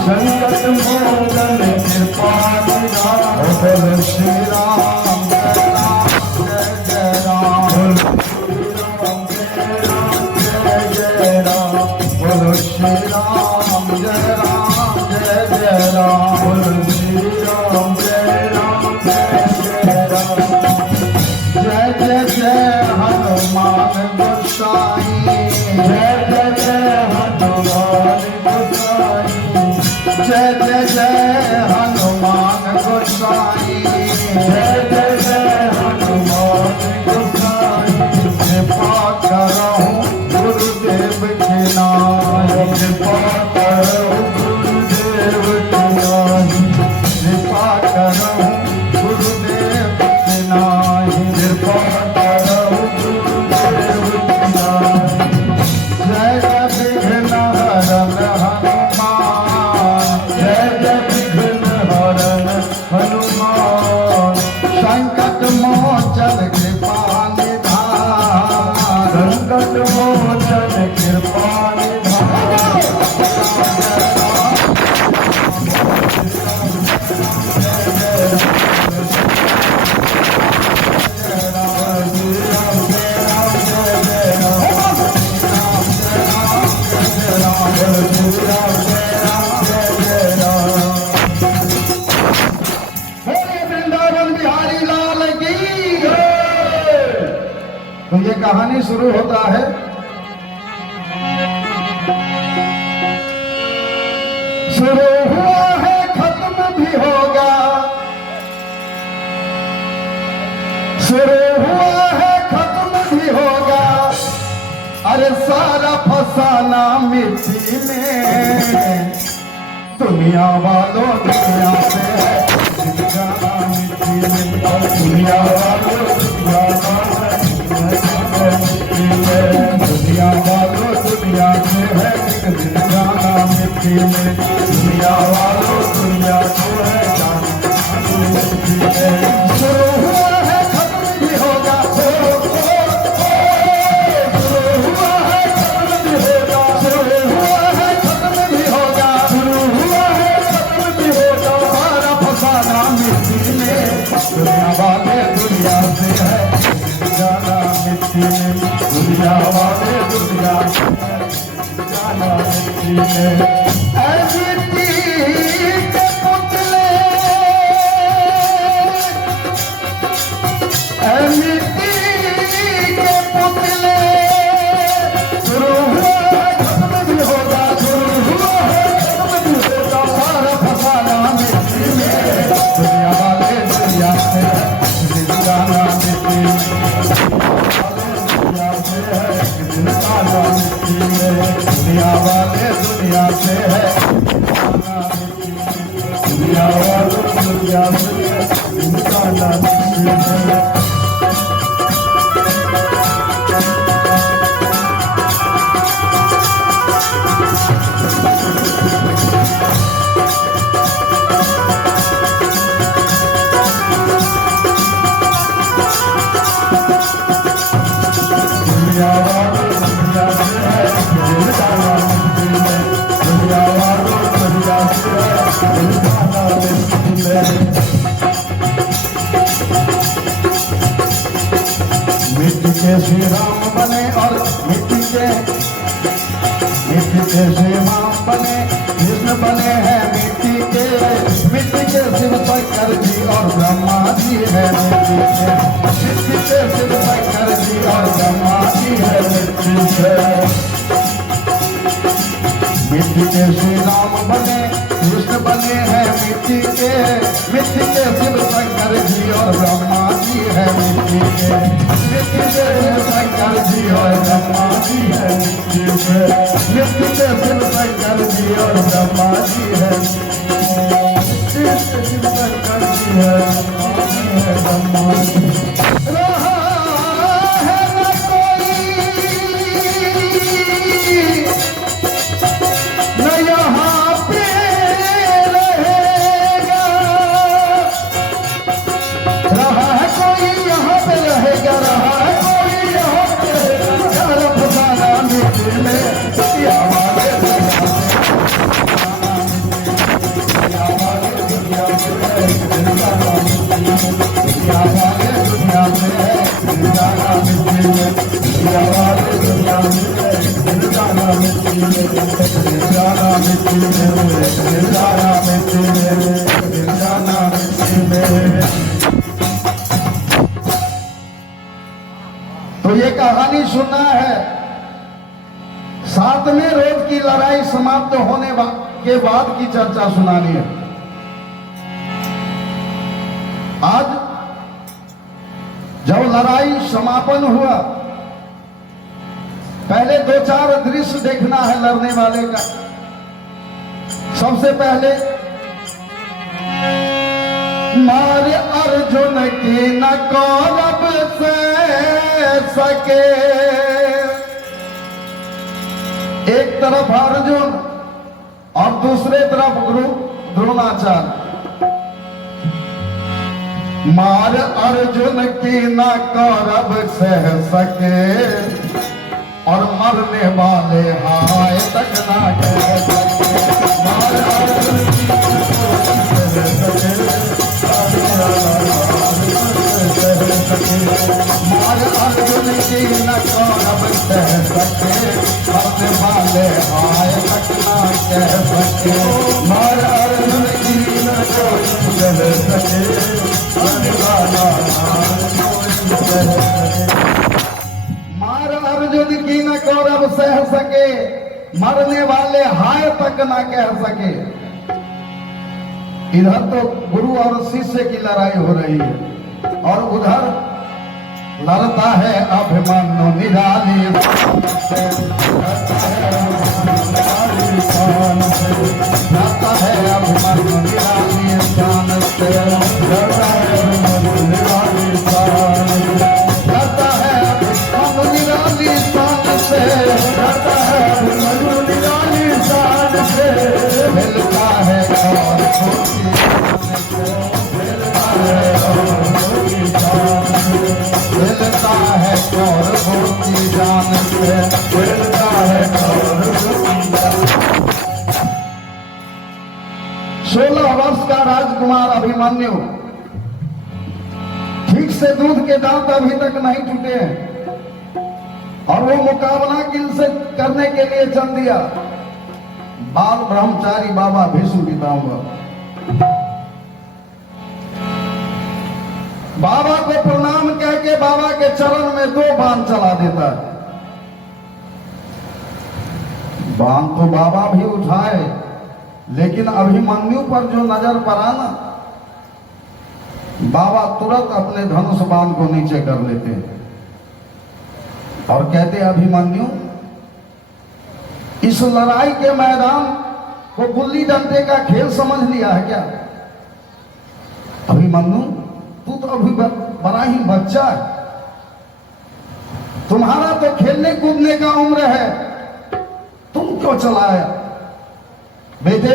संकट मोचन कृपा निधान। बोल श्री राम जय राम जय राम। बोल श्री राम जय राम जय राम। बोल श्री राम जय राम जय राम। जय जय जय हनुमान गोसाई। जय जय जय हनुमान गोसाई। जय जय जय हनुमान गोसाई। जय जय जय हनुमान गोसाई। कृपा करहु गुरुदेव की नाई। कृपा करहु गुरुदेव की नाई। कृपा करहु गुरुदेव की नाई। कृपा करहु गुरुदेव की नाई। जय जय विघ्न हरण हनुमान। जय जय विघ्न हरण हनुमान। संकट मोचन कृपा निधान। संकट मोचन कृपा निधान। वृंदावन बिहारी लाल की। तो ये कहानी शुरू होता है शुरू हुआ है खत्म भी होगा। शुरू हुआ है खत्म भी होगा। अरे सारा फसाना मिट्टी में। दुनिया वालों दुनिया से है जाना मिट्टी में। दुनिया वालों दुनिया दुनिया वालों दुनिया से है जाना मिट्टी में। दुनिया वालों दुनिया को है जाना मिट्टी में। शुरू हुआ है खत्म भी होगा। शुरू हुआ है खत्म भी होगा। शुरू हुआ है खत्म भी होगा। शुरू हुआ है खत्म भी होगा। सारा फसाना मिट्टी में। दुनिया वाले दुनिया से है जाना मिट्टी में। दुनिया वाले दुनिया से है जाना मिट्टी में। मिट्टी के पुतले मिट्टी के पुतले। शुरू हुआ है खत्म भी होगा। शुरू हुआ है खत्म भी होगा। सारा फसाना मिट्टी में। दुनिया वाले दुनिया से है जाना मिट्टी में। दुनिया से है जाना मिट्टी में। दुनिया वाले दुनिया से है जाना मिट्टी में। दुनिया वाले दुनिया से है जाना मिट्टी में। मिट्टी के श्री राम बने और मिट्टी के श्री राम बने। कृष्ण बने हैं मिट्टी के शिव शंकर जी और ब्रह्मा जी है मिट्टी के शिव शंकर जी और ब्रह्मा जी है मिट्टी के श्री राम बने। कृष्ण बने हैं मिट्टी के शिव शंकर जी और ब्रह्मा जी है मिट्टी के शिव शंकर जी और ब्रह्मा जी है मिट्टी के शिव शंकर जी और ब्रह्मा जी है शिव शंकर जी है ब्रह्मा जी। रहा है न कोई न यहाँ पे रहेगा। रहा है कोई यहाँ पे रहेगा। रहा है कोई यहाँ पे रहेगा। फसाना मिट्टी में। दुनिया वाले दुनिया से मिल जाना मिट्टी में, मिल जाना मिट्टी में। तो ये कहानी सुनना है। 7वें रोज की लड़ाई समाप्त होने के बाद की चर्चा सुनानी है। आज जब लड़ाई समापन हुआ, पहले 2-4 दृश्य देखना है लड़ने वाले का। सबसे पहले मार अर्जुन की न कौरव से सके। एक तरफ अर्जुन और दूसरे तरफ गुरु द्रोणाचार्य। मार अर्जुन की न कौरव सह सके और मरने वाले हाय तक ना कह सके। मार अर्जुन की मार अर्जुन की न कौरव सह सके, मरने वाले हाय तक ना कह सके। मार अर्जुन की न कौरव सह सके, मार अर्जुन की न कौरव सह सके, मरने वाले हाय तक न कह सके। इधर तो गुरु और शिष्य की लड़ाई हो रही है और उधर लड़ता है अभिमन्यु निराली से, लड़ता है अभिमन्यु निराली शान से, लड़ता है अभिमन्यु निराली शान से, लड़ता है अभिमन्यु निराली शान से, लड़ता है अभिमन्यु निराली शान से। मिलता है और मिलता है और भूति जान से, मिलता है और भूति जान। 16 वर्ष का राजकुमार अभिमन्यु, ठीक से दूध के दांत अभी तक नहीं टूटे हैं और वो मुकाबला किल से करने के लिए चल दिया बाल ब्रह्मचारी बाबा भीष्म पितामह। बाबा को प्रणाम कह के बाबा के चरण में 2 बाण चला देता है। बाण तो बाबा भी उठाए, लेकिन अभिमन्यु पर जो नजर पड़ा ना, बाबा तुरंत अपने धनुष बाण को नीचे कर लेते हैं और कहते, अभिमन्यु, इस लड़ाई के मैदान को गुल्ली डंडे का खेल समझ लिया है क्या? अभिमन्यु, तू तो अभी बड़ा ही बच्चा है, तुम्हारा तो खेलने कूदने का उम्र है, तुम क्यों चलाया? बेटे,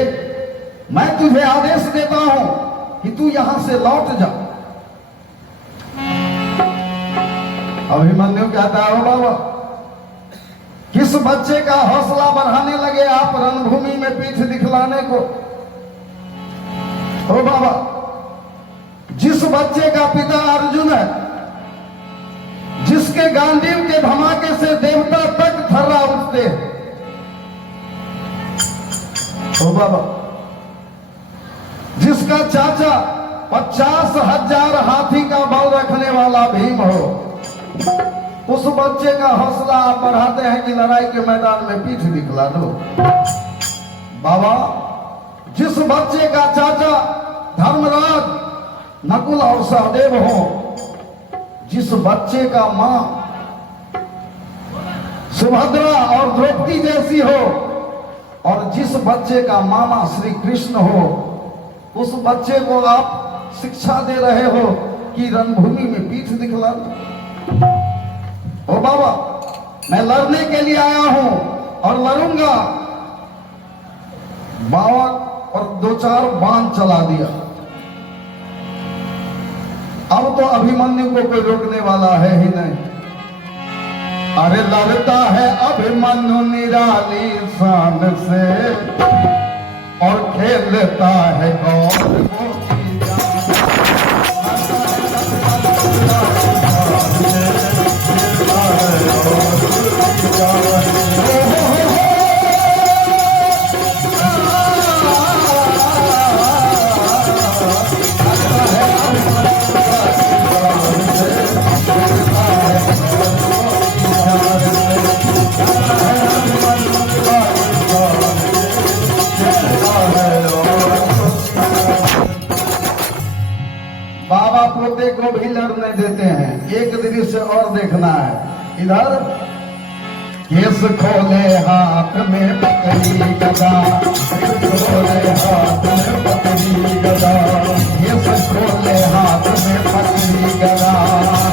मैं तुझे आदेश देता हूं कि तू यहां से लौट जा। अभिमन्यु कहता है, बाबा, किस बच्चे का हौसला बढ़ाने लगे आप रणभूमि में पीठ दिखलाने को? ओ बाबा, जिस बच्चे का पिता अर्जुन है, जिसके गांडीव के धमाके से देवता तक थर्रा उठते हैं, ओ बाबा, जिसका चाचा 50,000 हाथी का बल रखने वाला भीम हो, उस बच्चे का हौसला आप बढ़ाते हैं कि लड़ाई के मैदान में पीठ दिखला दो। बाबा, जिस बच्चे का चाचा धर्मराज, नकुल और सहदेव हो, जिस बच्चे का मां सुभद्रा और द्रौपदी जैसी हो, और जिस बच्चे का मामा श्री कृष्ण हो, उस बच्चे को आप शिक्षा दे रहे हो कि रणभूमि में पीठ दिखला दो। ओ बाबा, मैं लड़ने के लिए आया हूं और लड़ूंगा। बाबा और 2-4 बाण चला दिया। अब तो अभिमन्यु को कोई रोकने वाला है ही नहीं। अरे लड़ता है अभिमन्यु निराली शान से और खेलता है कौन पोते को भी लड़ने देते हैं। एक दृश्य और देखना है इधर। केस खोले हाथ में पकड़ी गदा, केस खोले हाथ में पकड़ी गदा, केस खोले हाथ में पकड़ी गदा,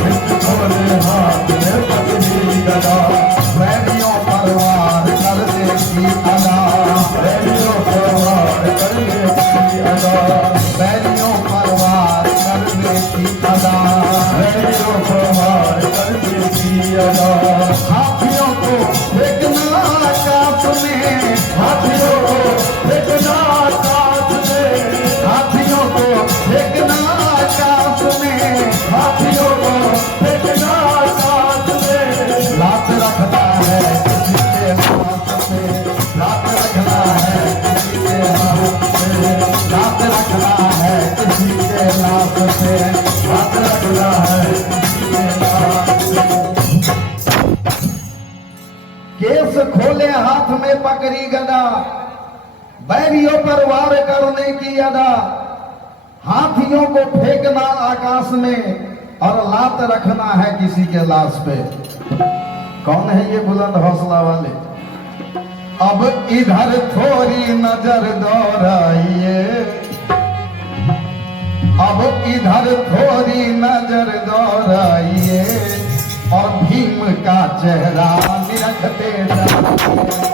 केस खोले हाथ में पकड़ी गदा। वैरियों पर वार कर देती अदा, वैरियों पर वार कर देती अदा, वैरियों पर वार कर देती अदा, वैरियों पर वार कर देती अदा। हाथियों को फेंकना आकाश में, हाथियों को फेंकना आकाश में, हाथियों को फेंकना आकाश में, हाथियों को फेंकना आकाश में। लात रखना है किसी के हाथ से, लात रखना है किसी के हाथ से, लात रखना है किसी के हाथ से, लात रखना है किसी के हाथ से। केस खोले हाथ में पकड़ी गदा, बैरियों पर वार करने की अदा, हाथियों को फेंकना आकाश में और लात रखना है किसी के लाश पे। कौन है ये बुलंद हौसला वाले? अब इधर थोड़ी नजर दौड़ाइए, अब इधर थोड़ी नजर दौड़ाइए और भीम का चेहरा निरखते जाइए।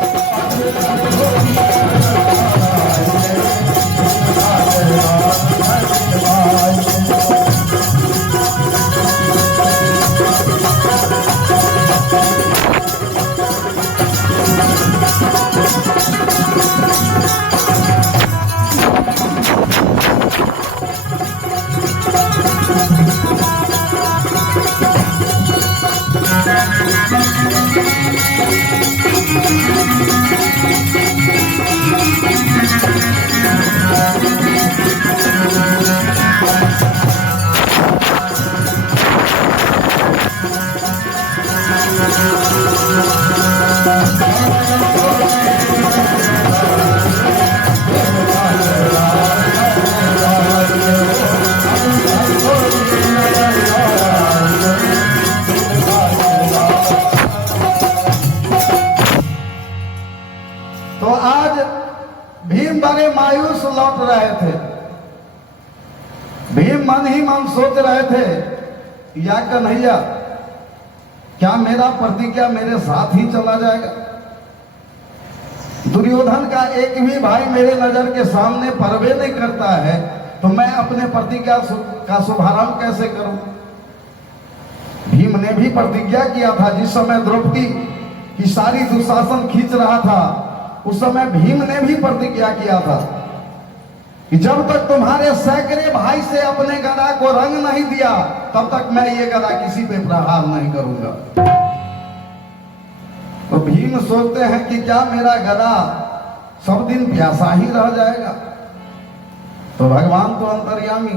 तो आज भीम बड़े मायूस लौट रहे थे। भीम मन ही मन सोच रहे थे, या कन्हैया क्या मेरा प्रतिज्ञा मेरे साथ ही चला जाएगा? दुर्योधन का एक भी भाई मेरे नजर के सामने परवे नहीं करता है, तो मैं अपने प्रतिज्ञा का शुभारंभ कैसे करूं? भीम ने भी प्रतिज्ञा किया था। जिस समय द्रौपदी की सारी दुशासन खींच रहा था, उस समय भीम ने भी प्रतिज्ञा किया था कि जब तक तुम्हारे सैकड़े भाई से अपने गदा को रंग नहीं दिया, तब तक मैं ये गदा किसी पे प्रहार नहीं करूंगा। तो भीम सोचते हैं कि क्या मेरा गदा सब दिन प्यासा ही रह जाएगा? तो भगवान तो अंतर्यामी।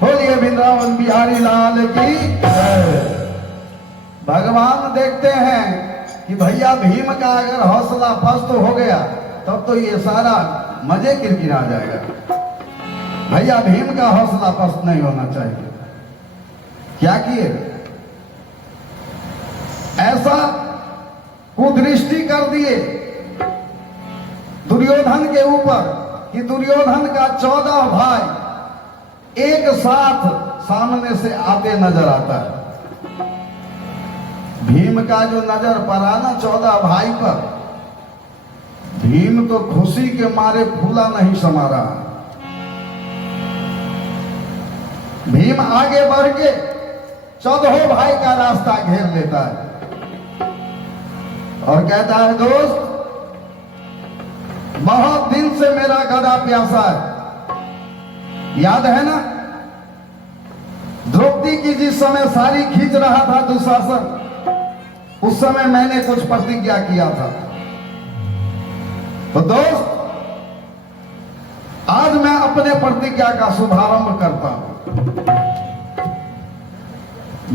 बोलिए वृंदावन बिहारी लाल की जय। भगवान देखते हैं कि भैया भीम का अगर हौसला पस्त हो गया, तब तो ये सारा मजे किरकिरा जाएगा। भैया भीम का हौसला पस्त नहीं होना चाहिए। क्या किए? ऐसा कुदृष्टि कर दिए दुर्योधन के ऊपर कि दुर्योधन का 14 भाई एक साथ सामने से आते नजर आता है। भीम का जो नजर पड़ा ना 14 भाई पर, भीम तो खुशी के मारे फूला नहीं समा रहा। भीम आगे बढ़ के 14 भाई का रास्ता घेर लेता है और कहता है, दोस्त बहुत दिन से मेरा गदा प्यासा है। याद है ना द्रौपदी की जिस समय सारी खींच रहा था दुशासन, उस समय मैंने कुछ प्रतिज्ञा किया था। तो दोस्त आज मैं अपने प्रतिज्ञा का शुभारंभ करता हूं।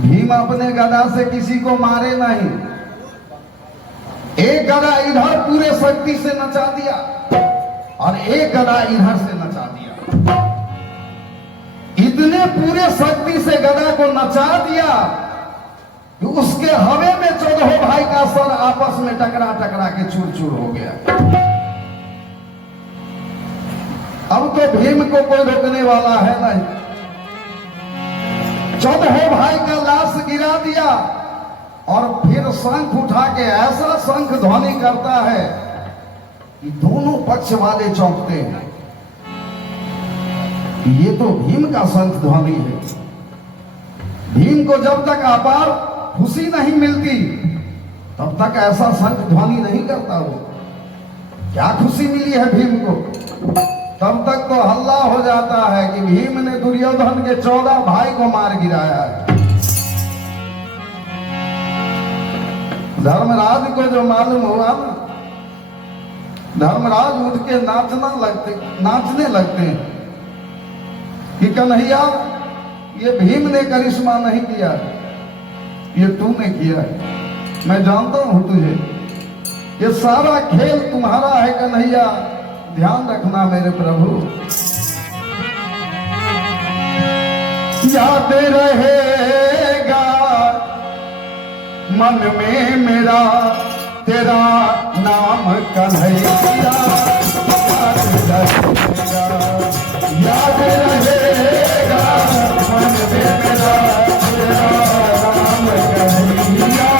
भीम अपने गदा से किसी को मारे नहीं। एक गदा इधर पूरे शक्ति से नचा दिया और एक गदा इधर से नचा दिया। इतने इतने पूरे शक्ति से गदा को नचा दिया कि उसके हवे में 14 भाई का सर आपस में टकरा टकरा के चूर चूर हो गया। अब तो भीम को कोई रोकने वाला है नहीं। 14 भाई का लाश गिरा दिया और फिर शंख उठा के ऐसा शंख ध्वनि करता है कि दोनों पक्ष वाले चौंकते हैं। ये तो भीम का शंख ध्वनि है। भीम को जब तक अपार खुशी नहीं मिलती तब तक ऐसा शंख ध्वनि नहीं करता। वो क्या खुशी मिली है भीम को, तब तक तो हल्ला हो जाता है कि भीम ने दुर्योधन के 14 भाई को मार गिराया है। धर्मराज को जो मालूम हुआ ना, धर्मराज उठ के नाचने लगते हैं कि कन्हैया, ये भीम ने करिश्मा नहीं किया, ये तूने किया है। मैं जानता हूं तुझे, ये सारा खेल तुम्हारा है कन्हैया, ध्यान रखना मेरे प्रभु। याद रहेगा मन में मेरा तेरा नाम कन्हैया, याद रहेगा मन में मेरा तेरा नाम कन्हैया,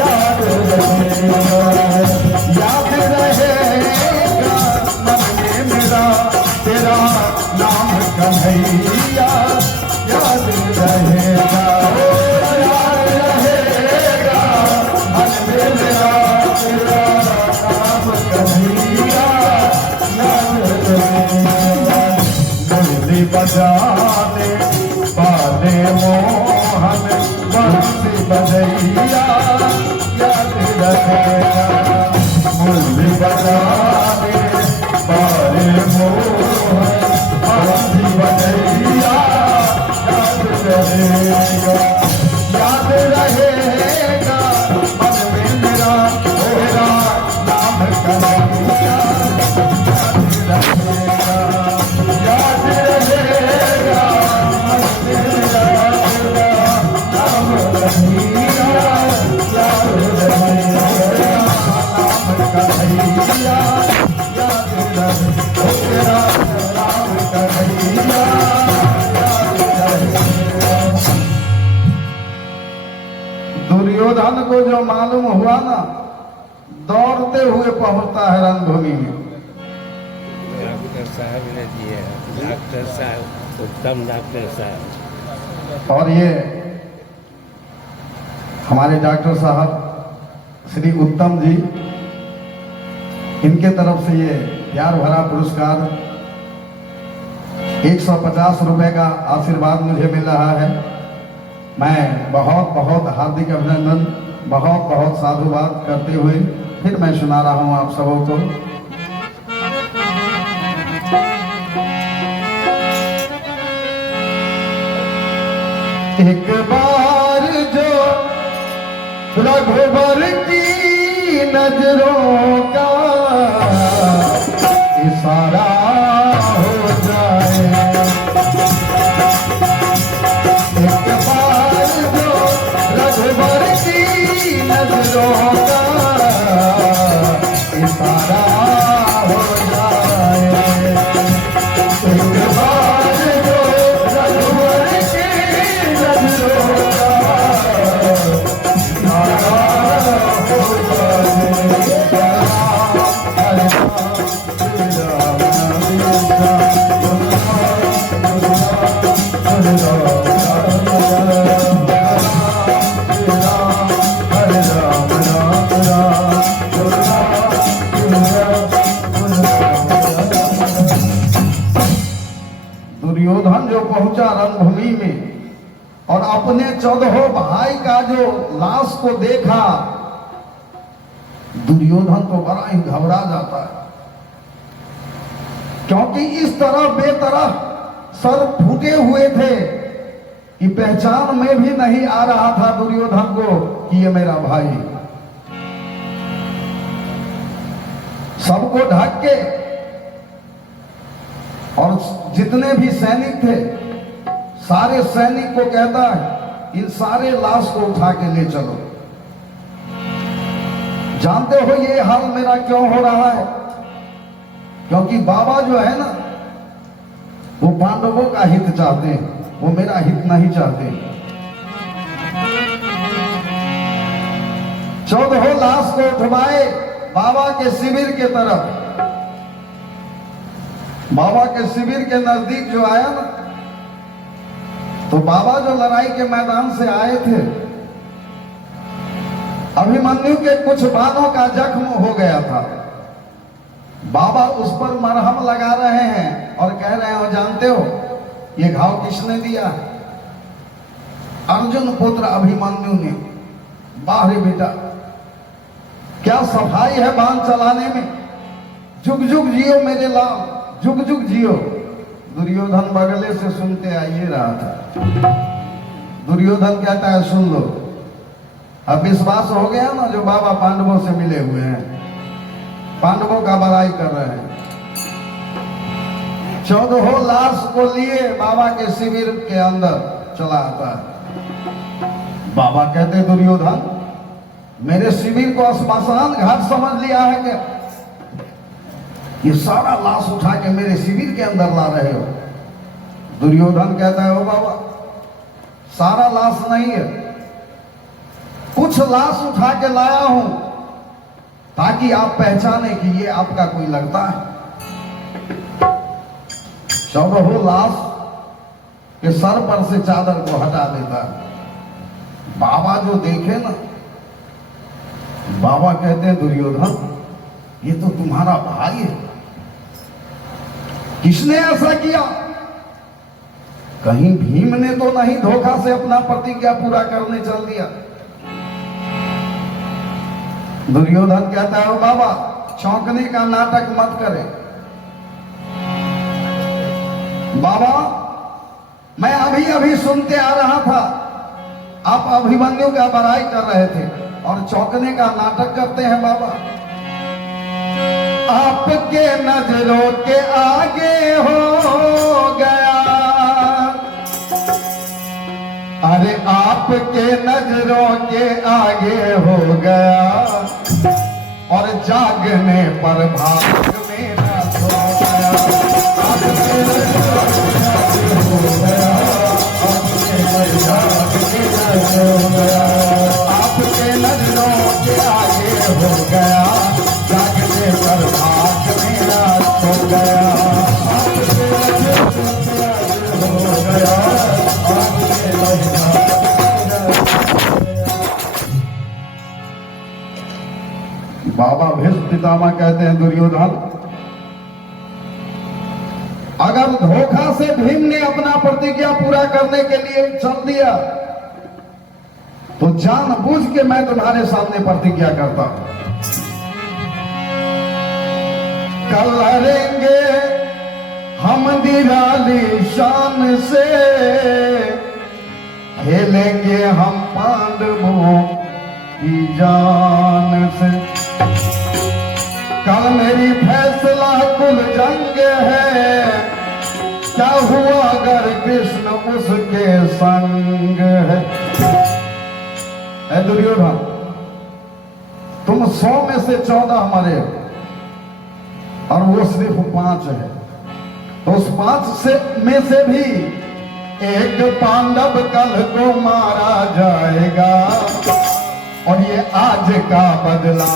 याद रहेगा, याद रहेगा मन में मेरा तेरा नाम कन्हैया, याद रहेगा, याद रहेगा मन में मेरा तेरा नाम कन्हैया, याद रहेगा। मुरली बजाने वाले मोहन बंसी बजैया, याद रहेगा, मुरली बजाने वाले मोहन बंसी बजैया, याद रहेगा, याद रहेगा मन में मेरा तेरा नाम कन्हैया, याद रहेगा मन में मेरा तेरा नाम कन्हैया, याद रहेगा नाम कन्हैया, याद रहेगा तेरा नाम कन्हैया, याद रहेगा। दुर्योधन को जो मालूम हुआ ना, दौड़ते हुए पहुंचता है रणभूमि में। डॉक्टर साहब ने दिया, डॉक्टर साहब, उत्तम डॉक्टर साहब। और ये हमारे डॉक्टर साहब श्री उत्तम जी, इनके तरफ से ये प्यार भरा पुरस्कार 150 रुपए का आशीर्वाद मुझे मिल रहा है। मैं बहुत बहुत हार्दिक अभिनंदन, बहुत बहुत साधुवाद करते हुए फिर मैं सुना रहा हूं आप सबों को। एक बार जो रघुवर की नजरों का इशारा हो जाए, एक बार जो रघुवर की नजरों का इशारा हो जाए, एक बार जो रघुवर की नजरों का इशारा हो दुर्योधन जो पहुंचा रणभूमि में और अपने 14 भाई का जो लाश को देखा, दुर्योधन तो बड़ा ही घबरा जाता है, क्योंकि इस तरह बेतरह सर फूटे हुए थे कि पहचान में भी नहीं आ रहा था दुर्योधन को कि ये मेरा भाई। सबको ढक के और जितने भी सैनिक थे सारे सैनिक को कहता है इन सारे लाश को उठा के ले चलो। जानते हो ये हाल मेरा क्यों हो रहा है? क्योंकि बाबा जो है ना वो पांडवों का हित चाहते हैं, वो मेरा हित नहीं चाहते। 14 लाश को उठवाए बाबा के शिविर के तरफ। बाबा के शिविर के नजदीक जो आया ना, तो बाबा जो लड़ाई के मैदान से आए थे, अभिमन्यु के कुछ बालों का जख्म हो गया था। बाबा उस पर मरहम लगा रहे हैं और कह रहे हो जानते हो ये घाव किसने दिया? अर्जुन पुत्र अभिमन्यु ने। बाहरी बेटा क्या सफाई है बाण चलाने में। जुग जुग जियो मेरे लाल, जुग जुग जियो। दुर्योधन बगले से सुनते आइए रहा था। दुर्योधन कहता है सुन लो। अब विश्वास हो गया ना जो बाबा पांडवों से मिले हुए हैं, पांडवों का बड़ाई कर रहे हैं। 14 लाश को लिए बाबा के शिविर के अंदर चला आता है। बाबा कहते दुर्योधन मेरे शिविर को श्मशान घाट समझ लिया है क्या? ये सारा लाश उठा के मेरे शिविर के अंदर ला रहे हो। दुर्योधन कहता है ओ बाबा सारा लाश नहीं है, कुछ लाश उठा के लाया हूं ताकि आप पहचाने कि ये आपका कोई लगता है। 14 लाश के सर पर से चादर को हटा देता है। बाबा जो देखे ना, बाबा कहते हैं दुर्योधन ये तो तुम्हारा भाई है, किसने ऐसा किया? कहीं भीम ने तो नहीं धोखा से अपना प्रतिज्ञा पूरा करने चल दिया? दुर्योधन कहता है बाबा चौंकने का नाटक मत करे। बाबा मैं अभी अभी सुनते आ रहा था आप अभिमन्यु का बड़ाई कर रहे थे और चौंकने का नाटक करते हैं। बाबा आपके नजरों के आगे हो गया, अरे आपके नजरों के आगे हो गया और जागने पर भाग मेरा सो गया। आपके नजरों के आगे हो गया, आपके नजरों के आगे हो गया, जागने पर भाग मेरा सो गया। आपके नजरों के आगे हो गया, बाबा भीष्म पितामह कहते हैं दुर्योधन अगर धोखा से भीम ने अपना प्रतिज्ञा पूरा करने के लिए चल दिया तो जानबूझ के मैं तुम्हारे सामने प्रतिज्ञा करता हूं। कल लड़ेंगे हम निराली शान से, खेलेंगे हम पांडवों की जान से। कल मेरी फैसला कुल जंग है, क्या हुआ अगर कृष्ण उसके संग है। दुर्योधन तुम 100 में से 14 मरे और वो सिर्फ 5 है, तो उस 5 में से भी एक पांडव कल को मारा जाएगा और ये आज का बदला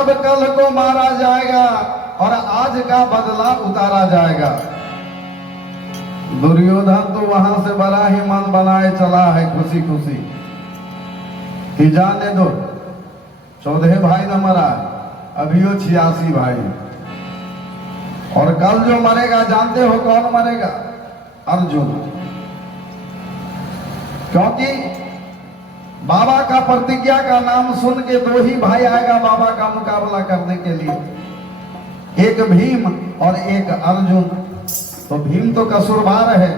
जब कल को मारा जाएगा और आज का बदला उतारा जाएगा। दुर्योधन तो वहां से बड़ा ही मन बनाए चला है खुशी खुशी कि जाने दो 14 भाई न मरा, अभियो 86 भाई। और कल जो मरेगा जानते हो कौन मरेगा? अर्जुन। क्योंकि बाबा का प्रतिज्ञा का नाम सुन के 2 ही भाई आएगा बाबा का मुकाबला करने के लिए, एक भीम और एक अर्जुन। तो भीम तो कसूरवार है,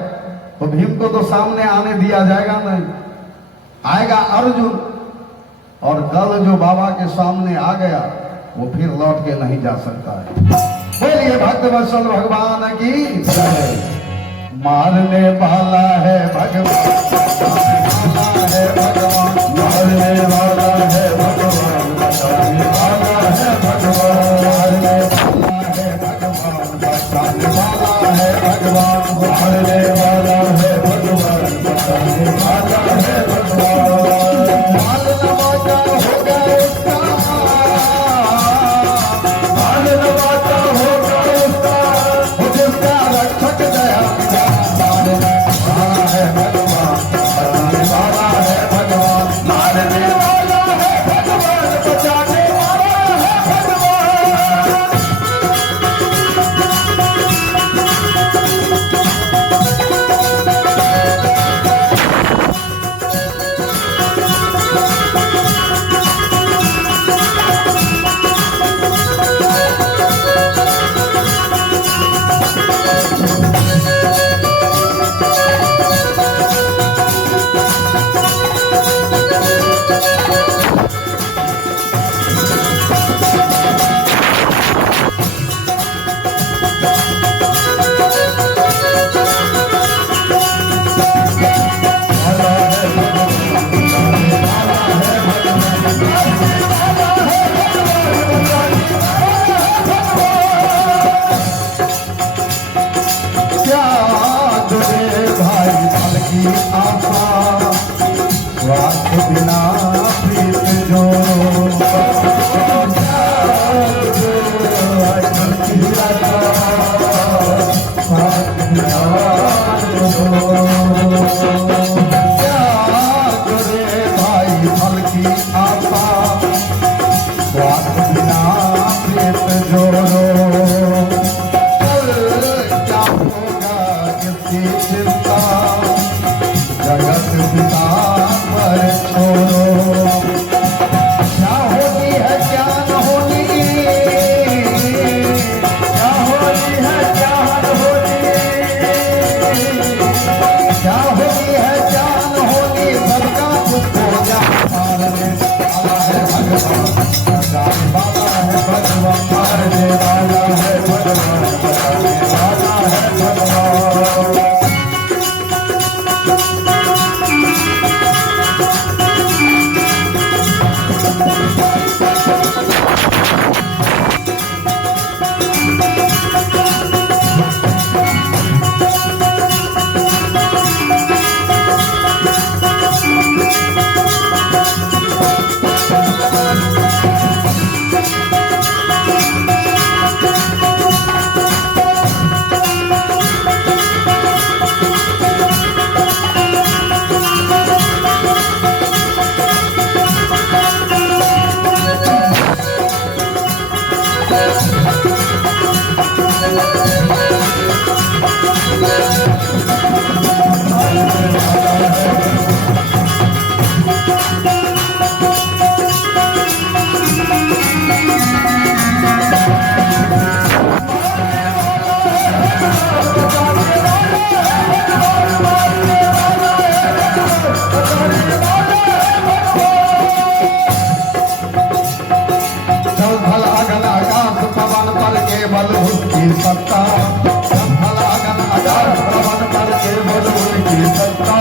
तो भीम को तो सामने आने दिया जाएगा नहीं, आएगा अर्जुन। और कल जो बाबा के सामने आ गया वो फिर लौट के नहीं जा सकता है। बोलिए भक्तवत्सल भगवान की जय। मारने वाला है भगवान, मारने वाला है भगवान, मारने वाला है भगवान, बचाने वाला है भगवान, मारने वाला है भगवान, बचाने वाला है भगवान, मारने वाला है भगवान, बचाने वाला है भगवान। माल नवाजा होगा उसका, माल नवाजा होगा उसका, वो जिसका रक्षक दया मारने वाला है भगवान, बचाने वाला है भगवान, मारने वाला है भगवान, बचाने वाला है भगवान। बिना प्रीत जो भाई फल की आशा, स्वार्थ बिना प्रीत जोड़ो। क्या होगा इसकी चिंता, जगत पिता पर छोड़ो। क्या होती है क्या न होती, क्या होती है क्या न होती, क्या होती है क्या न होती, सबका दुख हो जा। मारने वाला है भगवान, बचाने वाला है भगवान, मारने वाला है भगवान, बचाने वाला है भगवान। सत्ता भलागन आधार प्रवन पर केवल उनकी सत्ता,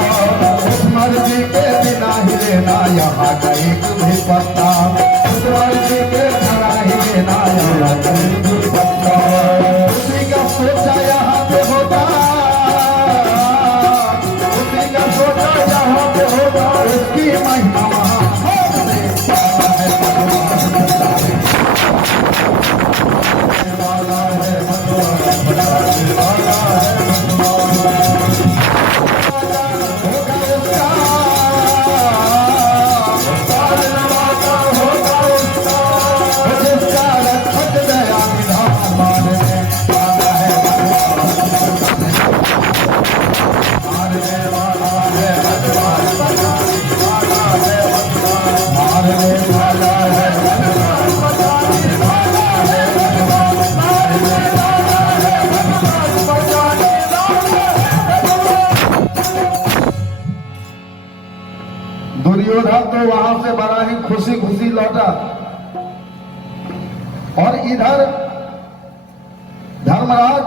उस मर्जी के बिना ही लेना यहाँ का एक भी पत्ता, उस मर्जी के बिना ही लेना यहाँ का एक भी पत्ता। उसी का सोचा यहाँ पे होता, उसी का सोचा यहाँ पे होता, उसकी महिमा महान है भगवान। दुर्योधन तो वहां से बड़ा ही खुशी खुशी लौटा और इधर धर्मराज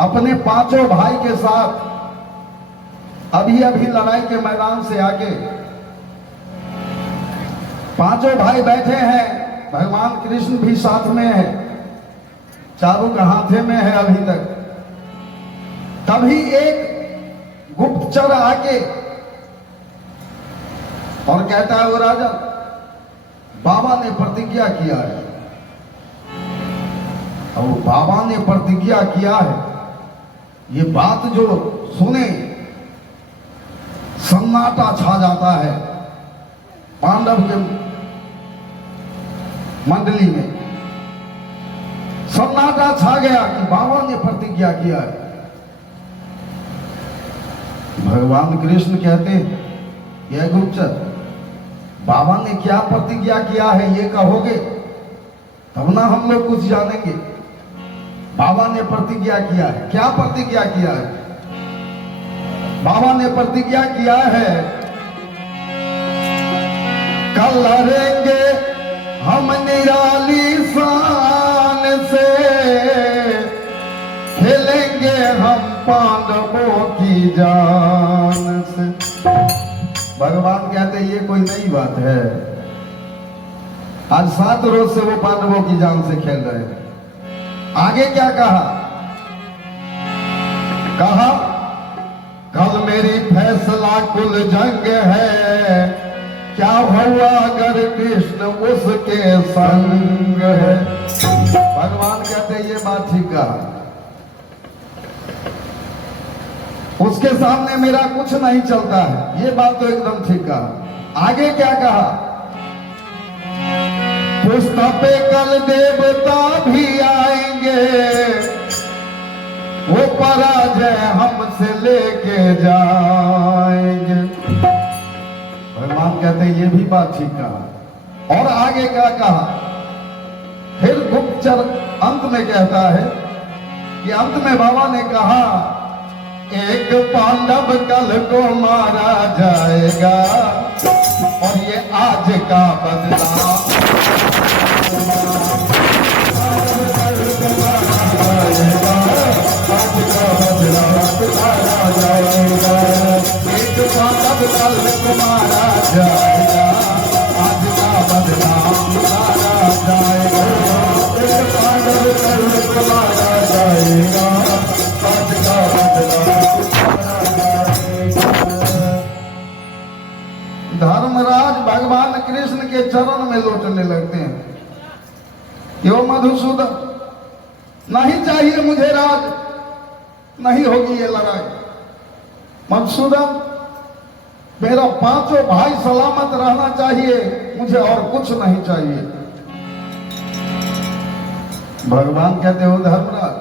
अपने पांचों भाई के साथ अभी अभी लड़ाई के मैदान से आके पांचों भाई बैठे हैं। भगवान कृष्ण भी साथ में है, चाबुक हाथे में है अभी तक। तभी एक गुप्तचर आके और कहता है, वो राजा, बाबा ने प्रतिज्ञा किया है, और बाबा ने प्रतिज्ञा किया है, ये बात जो सुने सन्नाटा छा जाता है पांडव के मंडली में। सन्नाटा छा गया कि बाबा ने प्रतिज्ञा किया है। भगवान कृष्ण कहते हैं, यह गुप्तचर, बाबा ने क्या प्रतिज्ञा किया है ये कहोगे तब ना हम लोग कुछ जानेंगे। बाबा ने प्रतिज्ञा किया है, क्या प्रतिज्ञा किया है? बाबा ने प्रतिज्ञा किया है, कल लड़ेंगे हम निराली शान से, खेलेंगे हम पांडवों की जान से। भगवान कहते हैं, ये कोई नई बात है, आज 7 रोज से वो पांडवों की जान से खेल रहे हैं। आगे क्या कहा? कहा, कल मेरी फैसला कुल जंग है, क्या हुआ अगर कृष्ण उसके संग है। भगवान कहते हैं, ये बात ठीक कहा, उसके सामने मेरा कुछ नहीं चलता है, ये बात तो एकदम ठीक कहा। आगे क्या कहा? पुस्तक पे कल देवता भी आएंगे, वो पराजय हमसे लेके जाएंगे। भगवान कहते हैं, ये भी बात ठीक कहा। और आगे क्या कहा? फिर गुप्तचर अंत में कहता है कि अंत में बाबा ने कहा, एक पांडव कल को मारा जाएगा, और ये आज का बदला जाएगा। एक पांडव कल को मारा जाएगा, आज का बदला उतारा जाएगा। एक पांडव कल को मारा जाएगा, आज का बदला उतारा जाएगा। धर्मराज भगवान कृष्ण के चरण में लौटने लगते हैं। यो मधुसूदन, नहीं चाहिए मुझे राज, नहीं होगी ये लड़ाई। मधुसूदन, मेरा पांचों भाई सलामत रहना चाहिए, मुझे और कुछ नहीं चाहिए। भगवान कहते हो, धर्मराज,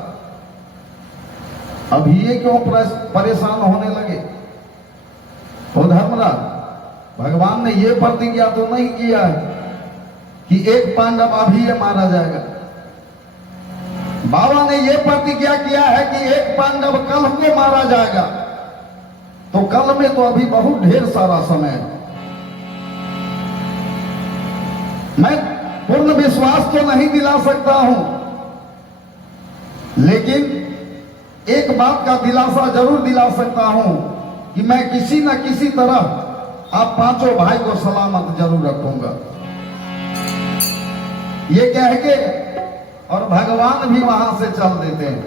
अब ये क्यों परेशान होने लगे? हो धर्मराज, भगवान ने ये प्रतिज्ञा तो नहीं किया है कि एक पांडव अभी ये मारा जाएगा। बाबा ने ये प्रतिज्ञा किया है कि एक पांडव कल को मारा जाएगा। तो कल में तो अभी बहुत ढेर सारा समय है। मैं पूर्ण विश्वास तो नहीं दिला सकता हूं, लेकिन एक बात का दिलासा जरूर दिला सकता हूं कि मैं किसी न किसी तरह आप पांचों भाई को सलामत जरूर रखूंगा। ये कह के और भगवान भी वहां से चल देते हैं।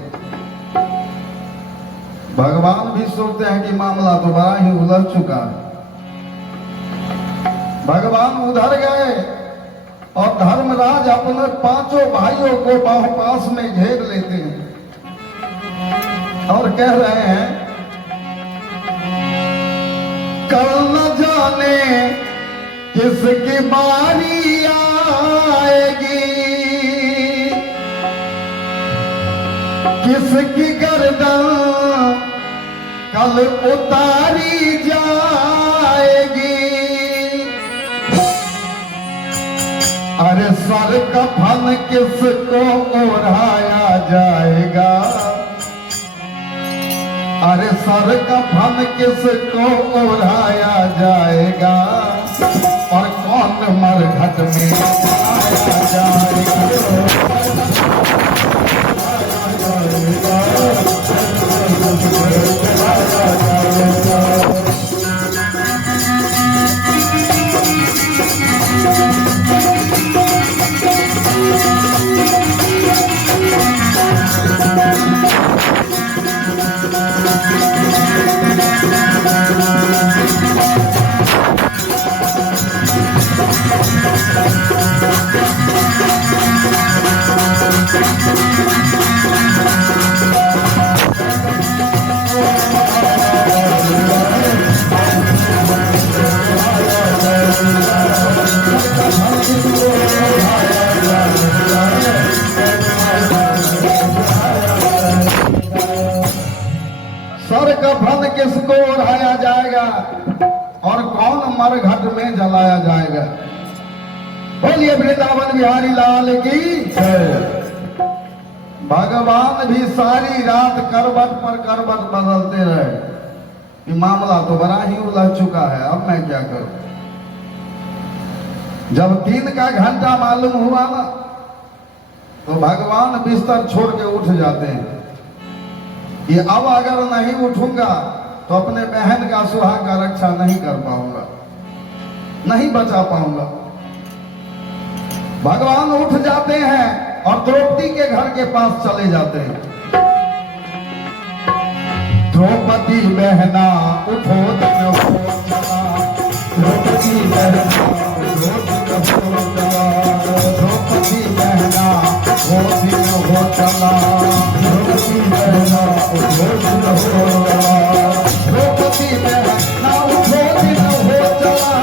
भगवान भी सोचते हैं कि मामला तो बड़ा ही उलझ चुका है। भगवान उधर गए और धर्मराज अपने पांचों भाइयों को पास में घेर लेते हैं और कह रहे हैं, कल न जाने किसकी बारी आएगी, किसकी गर्दन कल उतारी जाएगी। अरे सर कफन किसको ओढ़ाया जाएगा, अरे सर कफन किसको ओढ़ाया जाएगा। और कौन मरघट में जलाया जाएगा। बोलिए वृंदावन बिहारी लाल की जय। भगवान भी सारी रात करवट पर करवट बदलते रहे। ये मामला तो बड़ा ही उलझ चुका है, अब मैं क्या करूं। जब 3 का घंटा मालूम हुआ ना, तो भगवान बिस्तर छोड़ के उठ जाते हैं कि अब अगर नहीं उठूंगा तो अपने बहन का सुहाग का रक्षा नहीं कर पाऊंगा, नहीं बचा पाऊंगा। भगवान उठ जाते हैं और द्रौपदी के घर के पास चले जाते हैं। द्रौपदी बहना उठो दिन हो चला, द्रौपदी बहना उठो दिन हो चला, द्रौपदी बहना उठो दिन हो चला, द्रौपदी बहना उठो दिन हो चला, द्रौपदी बहना उठो दिन हो चला,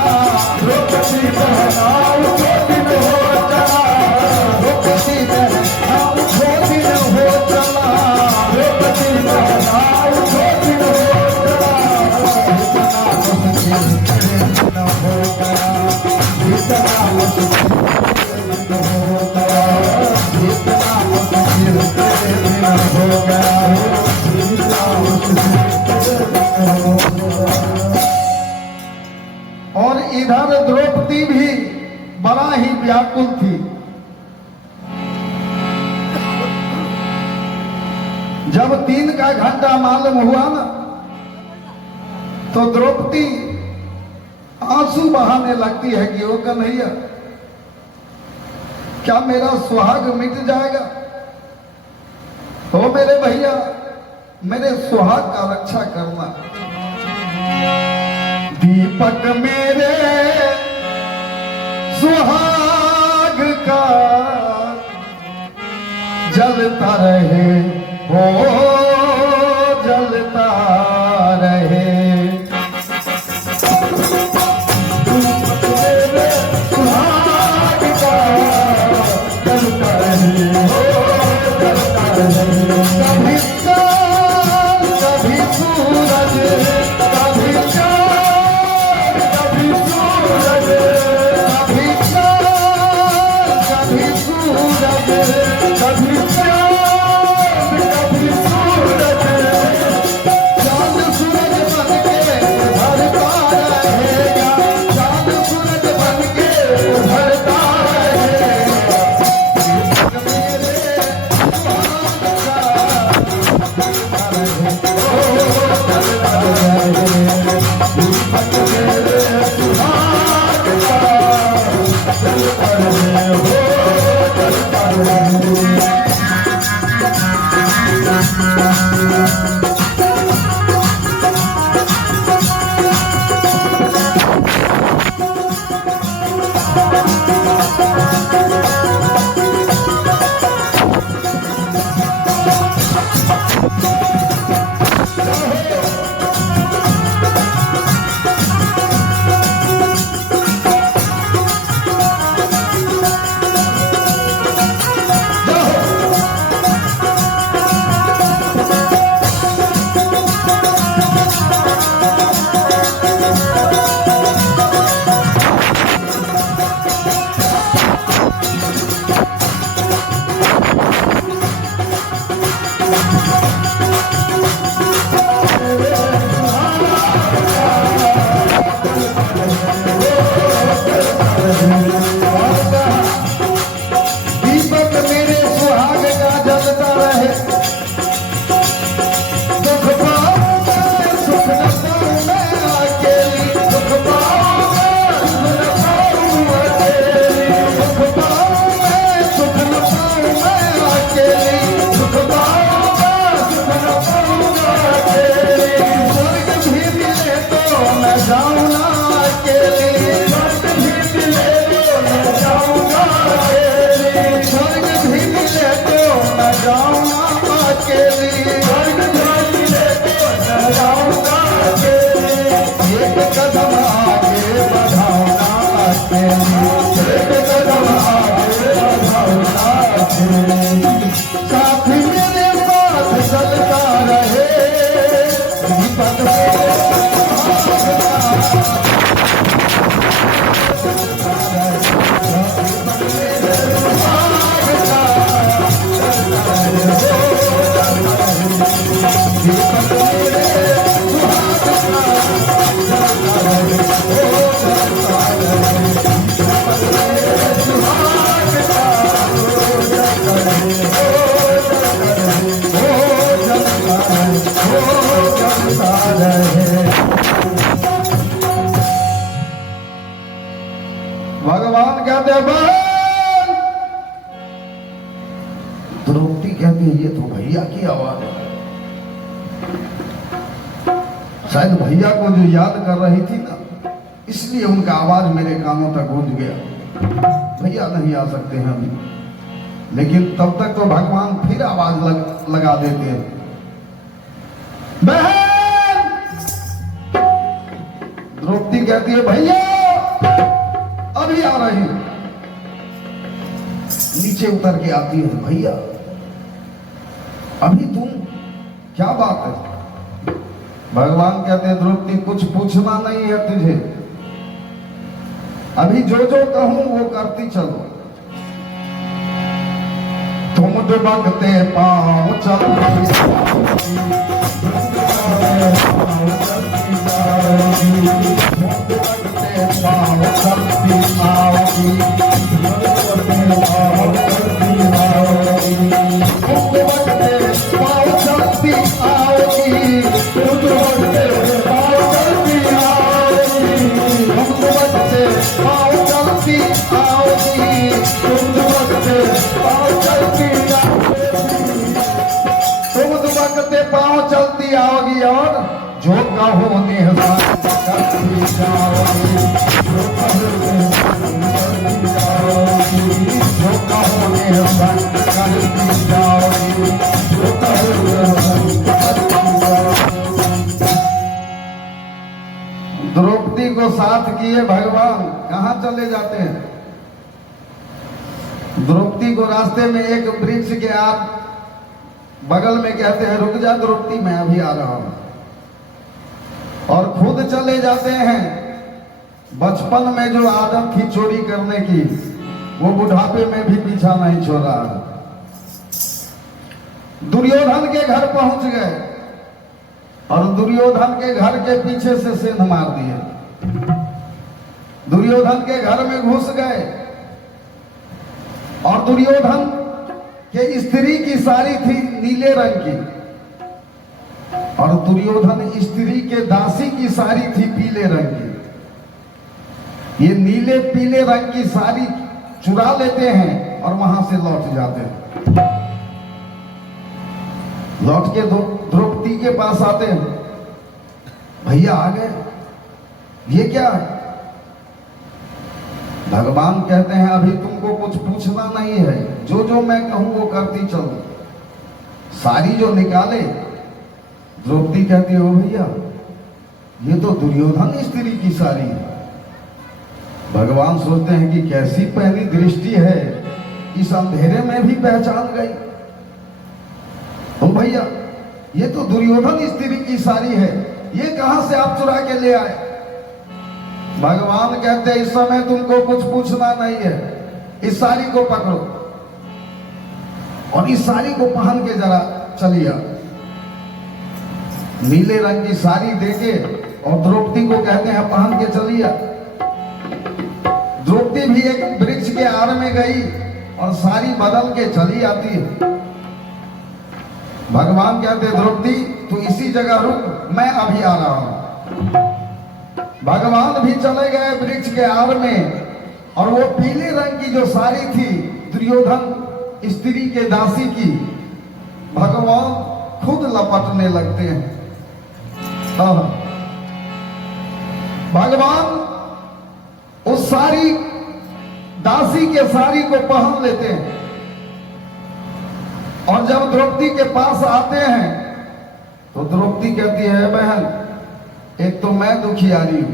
द्रौपदी बहना उठो दिन हो चला, द्रौपदी बहना उठो दिन हो चला, द्रौपदी बहना उठो दिन हो चला। इतना मुश्किल हो गया, इतना मुश्किल हो गया, इतना मुश्किल हो गया, इतना मुश्किल हो गया। और इधर द्रौपदी भी बड़ा ही व्याकुल थी। जब 3 का घंटा मालूम हुआ ना, तो द्रौपदी आंसू बहाने लगती है कि ओ कन्हैया, क्या मेरा सुहाग मिट जाएगा? तो मेरे भैया, मेरे सुहाग का रक्षा करना। दीपक मेरे सुहाग का जलता रहे, हो जलता रहे। दीपक मेरे सुहाग का जलता रहे, हो जलता रहे। कभी चांद कभी सूरज, कभी चांद कभी सूरज, कभी चांद कभी सूरज, कभी चांद कभी सूरज। चांद सूरज बन के भरता रहेगा, चांद सूरज बन के भरता रहेगा। दीपक मेरे सुहाग का जलता रहे, ओ जलता रहे। दीपक मेरे सुहाग का जलता रहे, हो जलता रहे। दीपक मेरे सुहाग का जलता रहे। दुख पाऊंगा सुख न पाऊं मैं अकेली, दुख पाऊंगा सुख न पाऊं अकेली, दुख पाऊंगा सुख न पाऊं मैं अकेली, दुख पाऊंगा सुख न पाऊं अकेली। स्वर्ग भी मिले तो मैं जाऊं ना अकेली, स्वर्ग भी मिले तो मैं जाऊंगा अकेली, स्वर्ग भी मिले तो मैं जाऊंगा अकेली, स्वर्ग भी मिले तो मैं जाऊंगा अकेली। एक कदम आगे बढ़ाओ ना अकेली, एक कदम आगे बढ़ाओ ना अकेली। साथ मेरे साथ चलता रहे, दीपक मेरे साथ भगवान कहते हैं बहन। द्रौपदी कहती है ये तो भैया की आवाज है। शायद भैया को जो याद कर रही थी ना, इसलिए उनका आवाज मेरे कानों तक गूंज गया। भैया नहीं आ सकते हैं अभी, लेकिन तब तक तो भगवान फिर आवाज लगा देते हैं, बहन। द्रौपदी कहती है भैया अभी आ रही हूं। नीचे उतर के आती है, भैया अभी तुम, क्या बात है? भगवान कहते हैं द्रौपदी कुछ पूछना नहीं है तुझे, अभी जो जो कहूं वो करती चलो। तुम दुबकते पांव चलती पांव चलती आओगी, पांव चलती आओगी, पाँव चलती आओगी और जो कहो निहसान करती जाओगी, जो कहो निहसान करती जाओगी, जो कहो करती जाओगी। द्रौपदी को साथ किए भगवान कहाँ चले जाते हैं? द्रौपदी को रास्ते में एक वृक्ष के आप बगल में कहते हैं रुक जा द्रौपदी मैं अभी आ रहा हूं, और खुद चले जाते हैं। बचपन में जो आदत थी चोरी करने की, वो बुढ़ापे में भी पीछा नहीं छोड़ा। दुर्योधन के घर पहुंच गए और दुर्योधन के घर के पीछे से सेंध मार दिए। दुर्योधन के घर में घुस गए और दुर्योधन के स्त्री की साड़ी थी नीले रंग की, और दुर्योधन स्त्री के दासी की साड़ी थी पीले रंग की। ये नीले पीले रंग की साड़ी चुरा लेते हैं और वहां से लौट जाते हैं। लौट के द्रौपदी के पास आते हैं, भैया आ गए, ये क्या है? भगवान कहते हैं अभी तुमको कुछ पूछना नहीं है, जो जो मैं कहूं वो करती चलो। साड़ी जो निकाले, द्रौपदी कहती है ओ भैया ये तो दुर्योधन स्त्री की साड़ी है। भगवान सोचते हैं कि कैसी पहली दृष्टि है, इस अंधेरे में भी पहचान गई। ओ भैया ये तो दुर्योधन स्त्री की साड़ी है, ये कहां से आप चुरा के ले आए? भगवान कहते इस समय तुमको कुछ पूछना नहीं है, इस साड़ी को पकड़ो और इस साड़ी को पहन के जरा चलिए। नीले रंग की साड़ी देके और द्रौपदी को कहते हैं पहन के चलिए। द्रौपदी भी एक वृक्ष के आड़ में गई और साड़ी बदल के चली आती है। भगवान कहते द्रौपदी तू इसी जगह रुक, मैं अभी आ रहा हूं। भगवान भी चले गए वृक्ष के आड़ में, और वो पीले रंग की जो साड़ी थी दुर्योधन स्त्री के दासी की, भगवान खुद लपटने लगते हैं। भगवान उस साड़ी दासी के साड़ी को पहन लेते हैं, और जब द्रौपदी के पास आते हैं तो द्रौपदी कहती है बहन एक तो मैं दुखियारी हूं,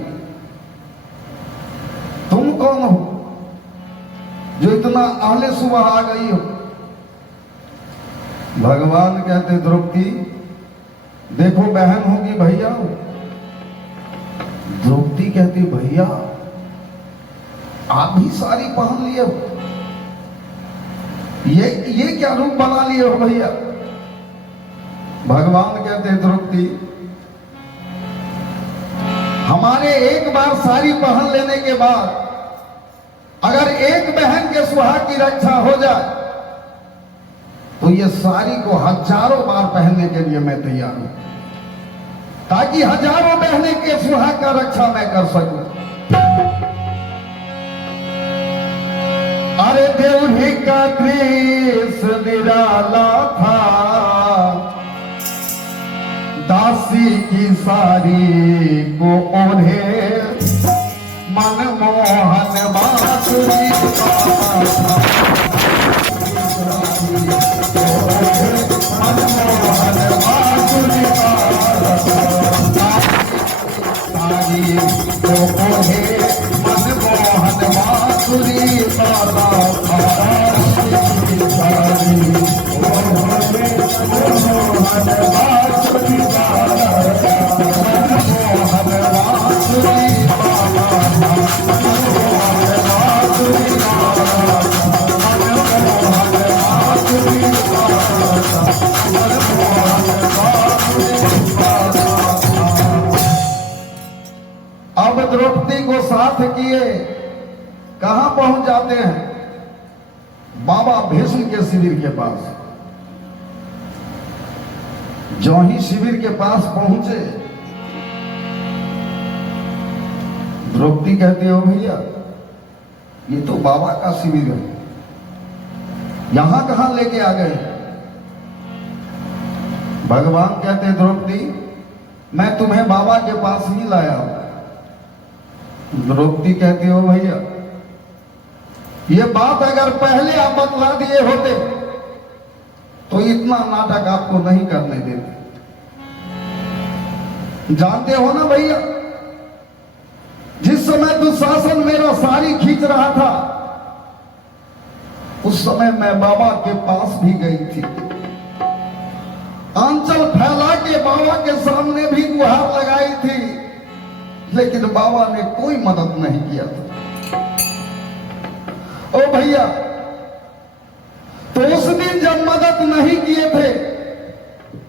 तुम कौन हो जो इतना आहले सुबह आ गई हो? भगवान कहते द्रौपदी देखो बहन होगी भैया हो। द्रौपदी कहती भैया आप भी साड़ी पहन लिए हो, ये क्या रूप बना लिए हो भैया? भगवान कहते द्रौपदी हमारे एक बार साड़ी पहन लेने के बाद अगर एक बहन के सुहाग की रक्षा हो जाए तो ये साड़ी को हजारों बार पहनने के लिए मैं तैयार हूं, ताकि हजारों बहनें के सुहाग का रक्षा मैं कर सकूं। अरे देवही का दृश्य निराला था, दासी की साड़ी को ओढ़े मनमोहन बांसुरी मनमोहन बांसुरी साड़ी को ओढ़े मनमोहन बांसुरी पाला अब द्रौपदी को साथ किए कहां पहुंच जाते हैं? बाबा भीष्म के शिविर के पास। जो ही शिविर के पास पहुंचे, द्रौपदी कहती हो भैया ये तो बाबा का शिविर है, यहां कहां लेके आ गए? भगवान कहते द्रौपदी मैं तुम्हें बाबा के पास ही लाया हूं। द्रौपदी कहती हो भैया ये बात अगर पहले आप बतला दिए होते तो इतना नाटक आपको नहीं करने देते। जानते हो ना भैया, जिस समय दुशासन मेरा साड़ी खींच रहा था उस समय मैं बाबा के पास भी गई थी, आंचल फैला के बाबा के सामने भी गुहार लगाई थी, लेकिन बाबा ने कोई मदद नहीं किया था। ओ भैया, तो उस दिन जब मदद नहीं किए थे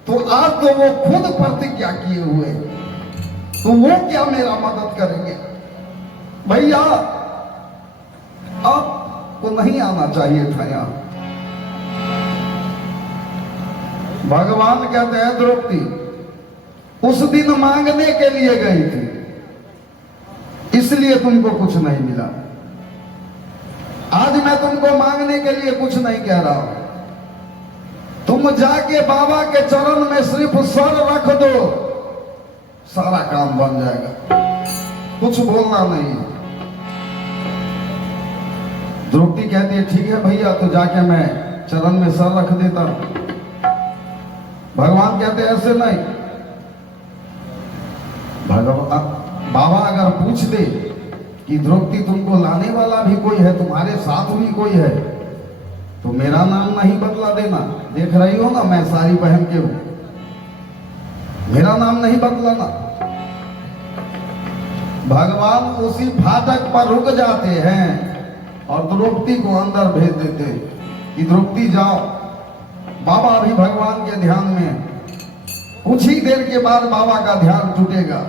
तो आज तो वो खुद प्रतिज्ञा किए हुए, तो वो क्या मेरा मदद करेंगे? भैया आपको नहीं आना चाहिए था यहां। भगवान कहते हैं द्रौपदी उस दिन मांगने के लिए गई थी, इसलिए तुमको कुछ नहीं मिला। आज मैं तुमको मांगने के लिए कुछ नहीं कह रहा हूं, तुम जाके बाबा के चरण में सिर्फ सर रख दो, सारा काम बन जाएगा, कुछ बोलना नहीं। द्रौपदी कहती है ठीक है भैया, तो जाके मैं चरण में सर रख देता हूं। भगवान कहते ऐसे नहीं, भगवान बाबा अगर पूछ दे कि द्रौपदी तुमको लाने वाला भी कोई है, तुम्हारे साथ भी कोई है, तो मेरा नाम नहीं बदला देना। देख रही हो ना मैं साड़ी पहन के हूं, मेरा नाम नहीं बदलाना। भगवान उसी फाटक पर रुक जाते हैं और द्रौपदी को अंदर भेज देते हैं कि द्रौपदी जाओ। बाबा अभी भगवान के ध्यान में, कुछ ही देर के बाद बाबा का ध्यान टूटेगा।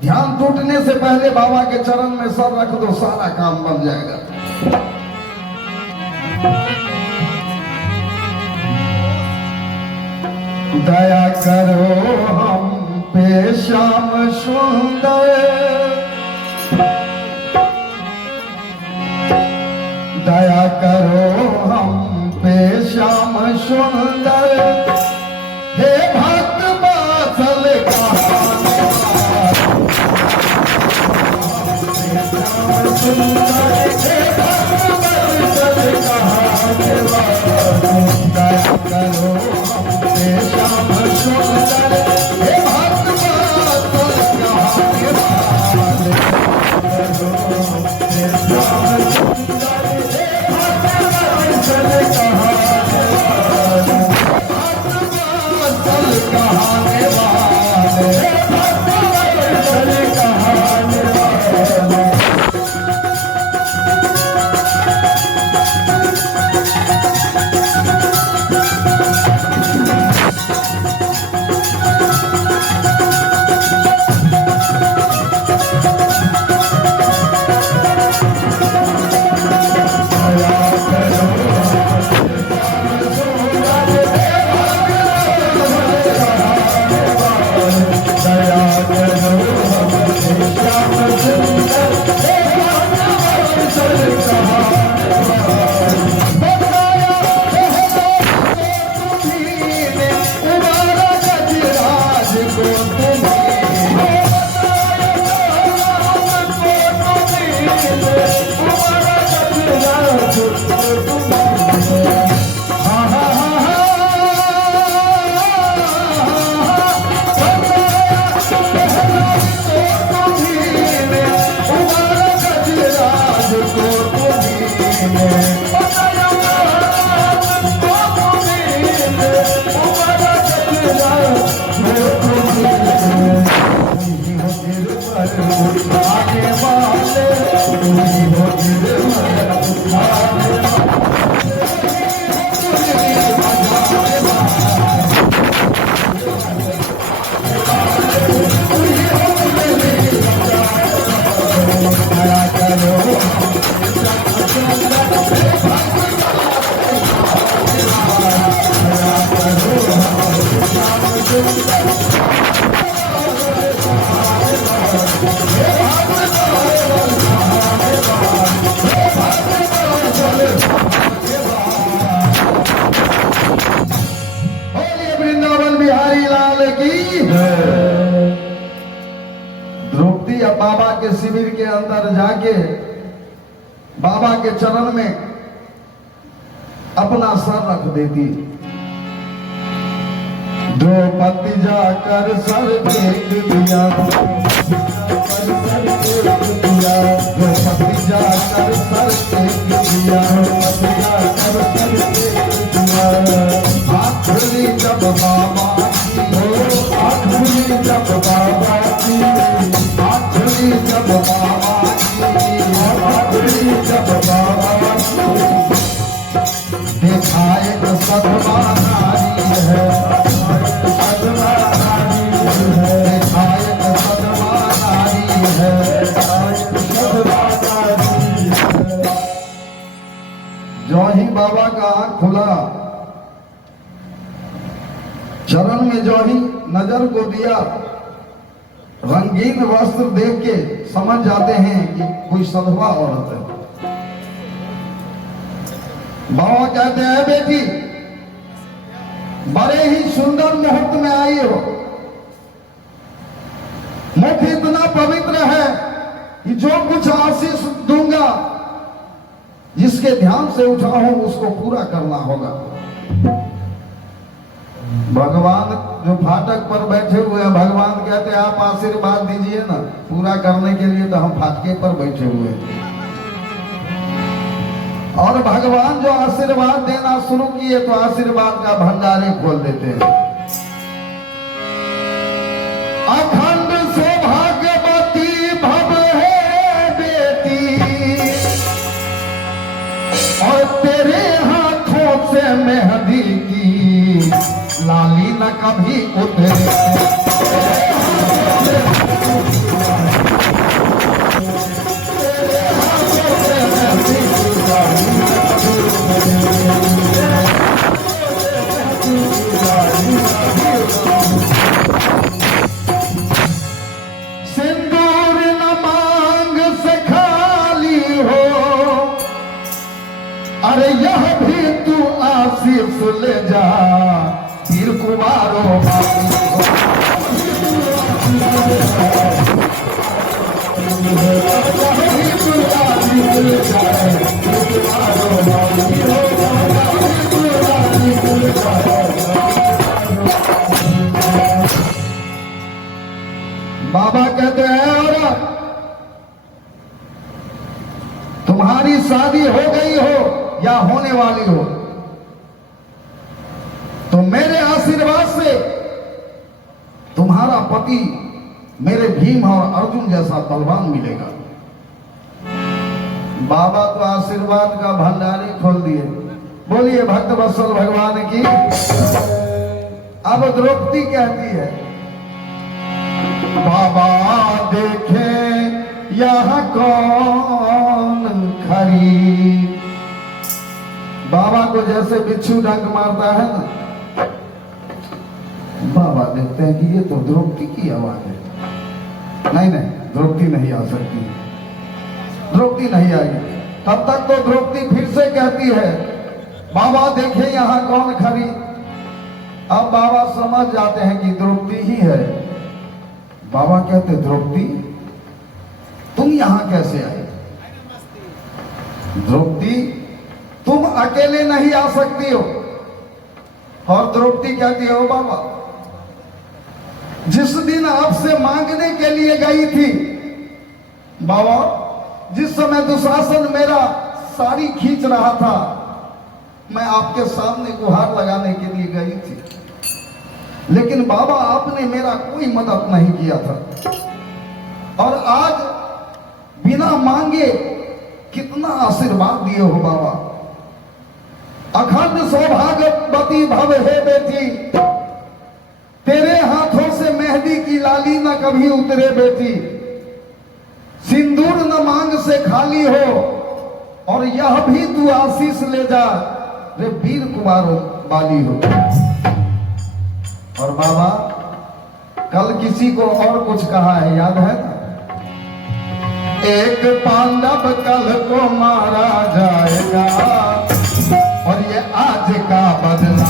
ध्यान टूटने से पहले बाबा के चरण में सर रख दो, सारा काम बन जाएगा। दया करो हम पे श्याम सुंदर, दया करो हम पे श्याम सुंदर, हे भक्त बासल द्रौपदी अब बाबा के शिविर के अंदर जाके बाबा के चरण में अपना सर रख देती। द्रौपदी जाकर सर टेक दिया, द्रौपदी जाकर सर टेक दिया, हाथ खुली जब बाबा की, हाथ खुली जब बाबा की, हाथ खुली जब बाबा की, हाथ खुली जब बाबा की, देखा एक सदमा नारी है, सदमा नारी है, देखा एक सदमा नारी है, सदमा नारी है। जो ही बाबा का आंख खुला, चरण में जो ही नजर को दिया, रंगीन वस्त्र देख के समझ जाते हैं कि कोई सधवा औरत है। बाबा कहते हैं बेटी, बड़े ही सुंदर मुहूर्त में आई हो, मुख इतना पवित्र है कि जो कुछ आशीष दूंगा, जिसके ध्यान से उठा हूं उसको पूरा करना होगा। भगवान जो फाटक पर बैठे हुए हैं, भगवान कहते हैं आप आशीर्वाद दीजिए ना, पूरा करने के लिए तो हम फाटके पर बैठे हुए हैं। और भगवान जो आशीर्वाद देना शुरू किए तो आशीर्वाद का भंडारे खोल देते हैं। अखंड सौभाग्यवती भव है बेटी, और तेरे हाथों से मेहंदी की लाली न कभी उतरे। सिंदूर न मांग से खाली हो, अरे यह भी तू आशीष ले जा, वीर कुमारो बाबा कहते हैं औरत, तुम्हारी शादी हो गई हो या होने वाली हो, तो मेरे आशीर्वाद से तुम्हारा पति मेरे भीम और अर्जुन जैसा बलवान मिलेगा। बाबा तो आशीर्वाद का भंडारी खोल दिए। बोलिए भक्त वत्सल भगवान की। अब द्रौपदी कहती है, बाबा देखे यहाँ कौन खरी। बाबा को जैसे बिच्छू डंक मारता है ना, बाबा देखते हैं कि ये तो द्रौपदी की आवाज है। नहीं नहीं, द्रौपदी नहीं आ सकती, द्रौपदी नहीं आएगी। तब तक तो द्रौपदी फिर से कहती है, बाबा देखे यहाँ कौन खरी। अब बाबा समझ जाते हैं कि द्रौपदी ही है। बाबा कहते, द्रौपदी तुम यहां कैसे आई? द्रौपदी तुम अकेले नहीं आ सकती हो। और द्रौपदी कहती है, ओ बाबा, जिस दिन आपसे मांगने के लिए गई थी, बाबा जिस समय दुशासन मेरा साड़ी खींच रहा था, मैं आपके सामने गुहार लगाने के लिए गई थी, लेकिन बाबा आपने मेरा कोई मदद नहीं किया था। और आज बिना मांगे कितना आशीर्वाद दिए हो बाबा। अखंड सौभाग्यवती भव हे बेटी, तेरे हाथों से मेहंदी की लाली न कभी उतरे बेटी। सिंदूर न मांग से खाली हो, और यह भी तू आशीष ले जा, रे वीर कुमारो बाली हो। और बाबा कल किसी को और कुछ कहा है, याद है ना? एक पांडव कल को मारा जाएगा, और ये आज का बदला।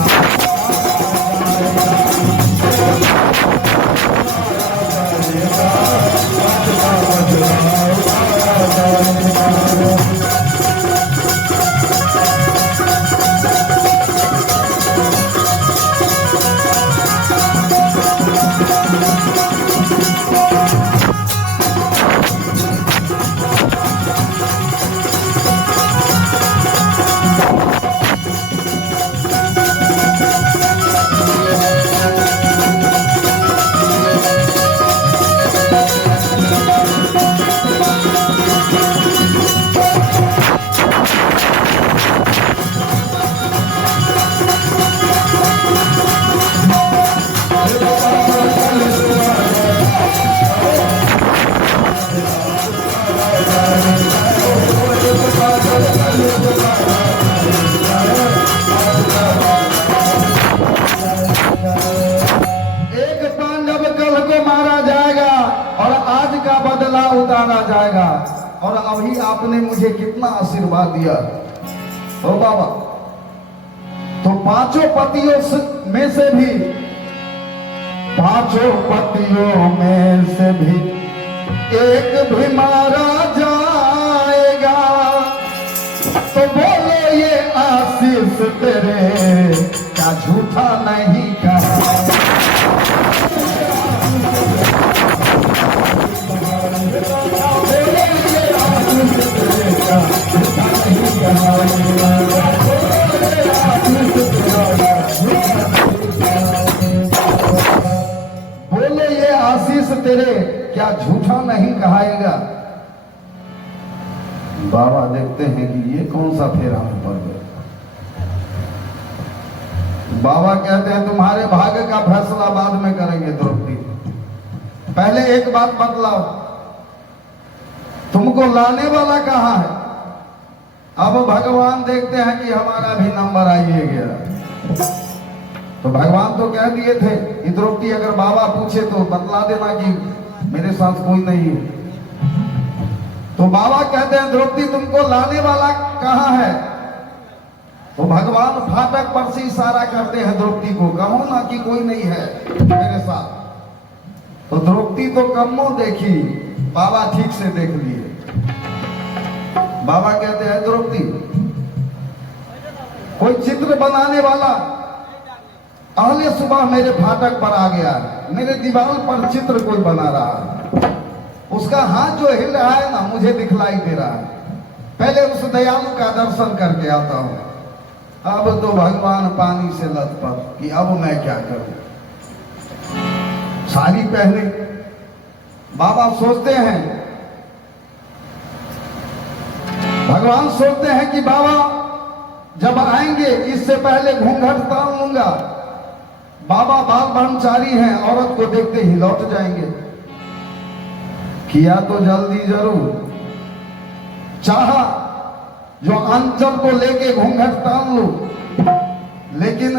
जाएगा। और अभी आपने मुझे कितना आशीर्वाद दिया ओ बाबा, तो पांचों पतियों में से भी, पांचों पतियों में से भी एक भी मारा जाएगा। तो बोलो ये आशीष तेरे क्या झूठा नहीं कहा। बोलो ये आशीष तेरे क्या झूठा नहीं कहाएगा। बाबा देखते हैं कि ये कौन सा फेरा में पड़ गया। बाबा कहते हैं तुम्हारे भाग्य का फैसला बाद में करेंगे द्रौपदी, पहले एक बात बतलाओ, तुमको लाने वाला कहाँ है। अब भगवान देखते हैं कि हमारा भी नंबर आइए गया। तो भगवान तो कह दिए थे कि द्रौपदी अगर बाबा पूछे तो बतला देना कि मेरे साथ कोई नहीं है। तो बाबा कहते हैं द्रौपदी तुमको लाने वाला कहाँ है। तो भगवान फाटक पर से इशारा करते हैं द्रौपदी को, कहो ना कि कोई नहीं है मेरे साथ। तो द्रौपदी तो कम्मो देखी, बाबा ठीक से देख लिए। बाबा कहते हैं द्रौपदी कोई चित्र बनाने वाला अहले सुबह मेरे फाटक पर आ गया, मेरे दीवार पर चित्र कोई बना रहा है, उसका हाथ जो हिल रहा है ना मुझे दिखलाई दे रहा है। पहले उस दयालु का दर्शन करके आता हूं। अब तो भगवान पानी से लथपथ कि अब मैं क्या करूं। साड़ी पहने बाबा सोचते हैं, भगवान सोचते हैं कि बाबा जब आएंगे इससे पहले घूंघट तान लूंगा। बाबा बाल ब्रह्मचारी हैं, औरत को देखते ही लौट जाएंगे। किया तो जल्दी जरूर, चाहा जो अंचल को लेके घूंघट तान लूं, लेकिन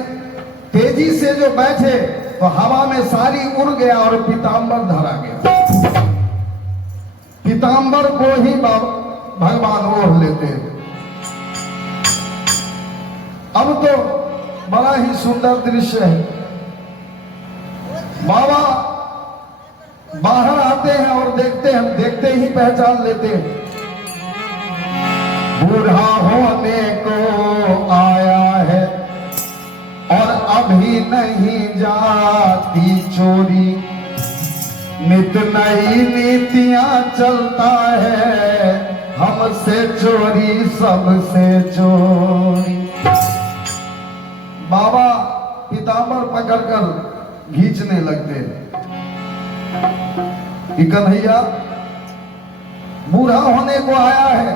तेजी से जो बैठे तो हवा में साड़ी उड़ गया और पीतांबर धरा गया। पीतांबर को ही भगवान ओढ़ लेते। अब तो बड़ा ही सुंदर दृश्य है। बाबा बाहर आते हैं और देखते हैं, देखते ही पहचान लेते हैं। बूढ़ा होने को आया है और अभी नहीं जाती चोरी, नित नई नीतियां चलता है, हमसे चोरी सबसे चोरी। बाबा पीतांबर पकड़कर खींचने लगते कि कन्हैया बूढ़ा होने को आया है,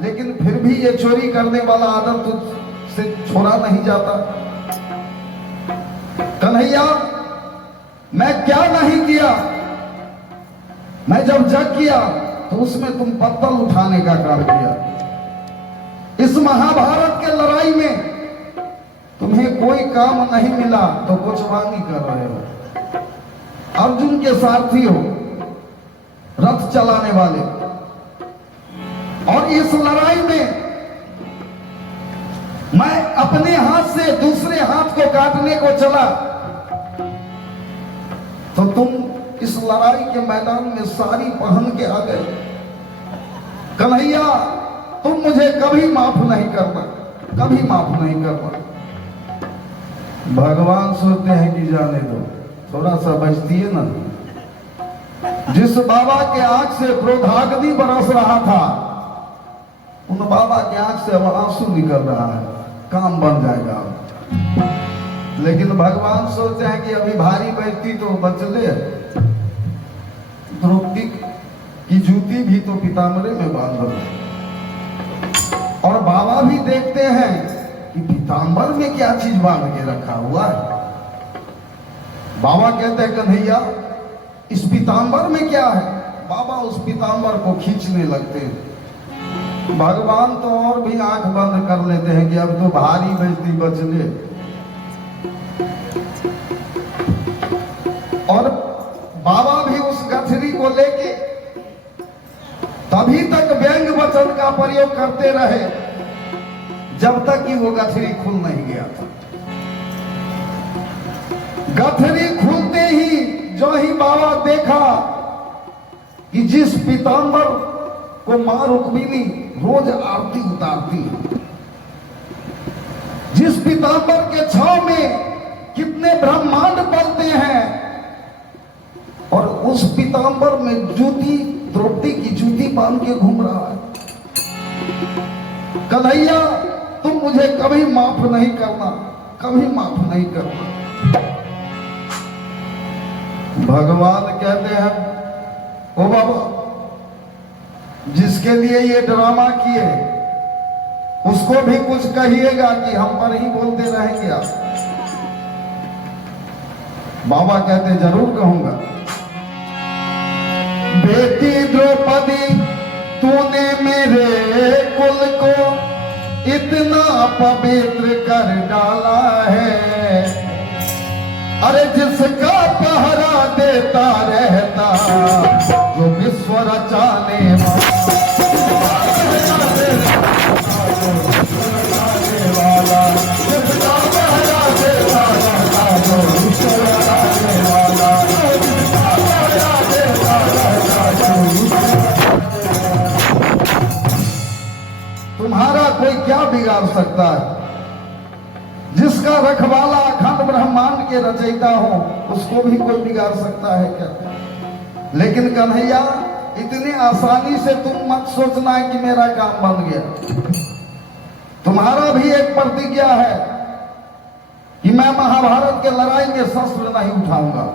लेकिन फिर भी ये चोरी करने वाला आदत तुझसे छोड़ा नहीं जाता। कन्हैया मैं क्या नहीं किया, मैं जब जग किया तो उसमें तुम पत्तल उठाने का काम किया। इस महाभारत के लड़ाई में तुम्हें कोई काम नहीं मिला तो कोचवानी कर रहे हो। अर्जुन के सारथी हो, रथ चलाने वाले, और इस लड़ाई में मैं अपने हाथ से दूसरे हाथ को काटने को चला तो तुम इस लड़ाई के मैदान में साड़ी पहन के आ गए। कन्हैया तुम मुझे कभी माफ नहीं करना, कभी माफ नहीं करना। भगवान सोचते हैं कि जाने दो, थोड़ा सा बचती है ना। जिस बाबा के आंख से क्रोधाग्नि बरस रहा था, उन बाबा के आंख से अब आंसू निकल रहा है, काम बन जाएगा। लेकिन भगवान सोचते हैं कि अभी भारी बेइज्जती तो बच ले। द्रौपदी की जूती भी तो पीताम्बरे में बांध दो। और बाबा भी देखते हैं कि पीताम्बर में क्या चीज बांध के रखा हुआ है। बाबा कहते हैं कन्हैया इस पीताम्बर में क्या है। बाबा उस पीताम्बर को खींचने लगते हैं। भगवान तो और भी आंख बंद कर लेते हैं कि अब तो भारी बेइज्जती बच ले। और बाबा भी उस गठरी को लेके तभी तक व्यंग वचन का प्रयोग करते रहे जब तक कि वो गठरी खुल नहीं गया था। गठरी खुलते ही जो ही बाबा देखा कि जिस पीतांबर को मां रुक्मिणी रोज आरती उतारती है, जिस पीतांबर के छाव में कितने ब्रह्मांड पलते हैं, और उस पीतांबर में जूती, द्रौपदी की जूती बांध के घूम रहा है। कन्हैया तुम मुझे कभी माफ नहीं करना, कभी माफ नहीं करना। भगवान कहते हैं, ओ बाबा, जिसके लिए ये ड्रामा किए उसको भी कुछ कहिएगा कि हम पर ही बोलते रहेंगे आप। बाबा कहते जरूर कहूंगा। बेटी द्रौपदी तूने मेरे कुल को इतना पवित्र कर डाला है, अरे जिसका पहरा देता रहता जो विश्व रचाने वाला, जिसका पहरा देता रहता जो विश्व रचाने वाला, जिसका पहरा देता रहता जो विश्व रचाने वाला। तुम्हारा कोई क्या बिगाड़ सकता है? जिसका रखवाला अखंड ब्रह्मांड के रचयिता हो उसको भी कोई बिगाड़ सकता है क्या? लेकिन कन्हैया इतनी आसानी से तुम मत सोचना है कि मेरा काम बन गया। तुम्हारा भी एक प्रतिज्ञा है कि मैं महाभारत के लड़ाई में शस्त्र नहीं उठाऊंगा।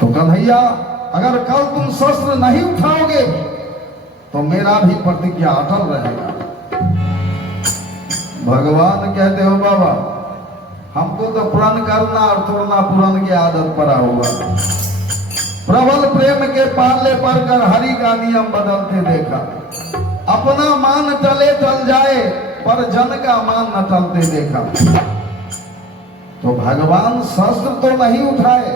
तो कन्हैया अगर कल तुम शस्त्र नहीं उठाओगे तो मेरा भी प्रतिज्ञा अटल रहेगा। भगवान कहते हो बाबा, हमको तो प्रण करना और तोड़ना पुराण की आदत पड़ा हुआ। प्रबल प्रेम के पाले पर कर हरि का नियम बदलते देखा। अपना मान टले टल जाए पर जन का मान न टलते देखा। तो भगवान शस्त्र तो नहीं उठाए,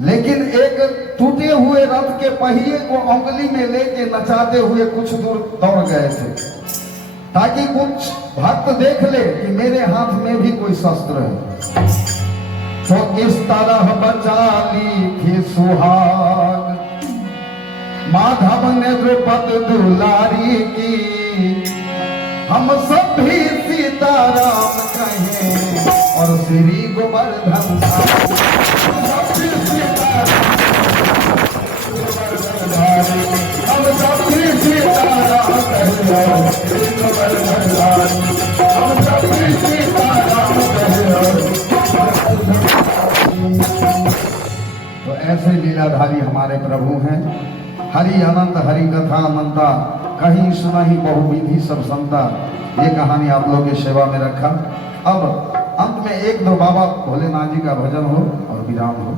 लेकिन एक टूटे हुए रथ के पहिए को उंगली में लेके नचाते हुए कुछ दूर दौड़ गए थे, ताकि कुछ भक्त देख ले कि मेरे हाथ में भी कोई शस्त्र है। तो इस तरह बचा ली थी सुहाग माधव ने द्रौपदी दुलारी की। हम सब भी सीताराम कहें और श्री गोवर्धन हम सब भी सीताराम तो ऐसे लीलाधारी हमारे प्रभु हैं। हरि अनंत हरि कथा अनंता, कहीं सुना ही बहुविधि सब संता। ये कहानी आप लोगों की सेवा में रखा। अब अंत में एक दो बाबा भोलेनाथ जी का भजन हो और विराम हो।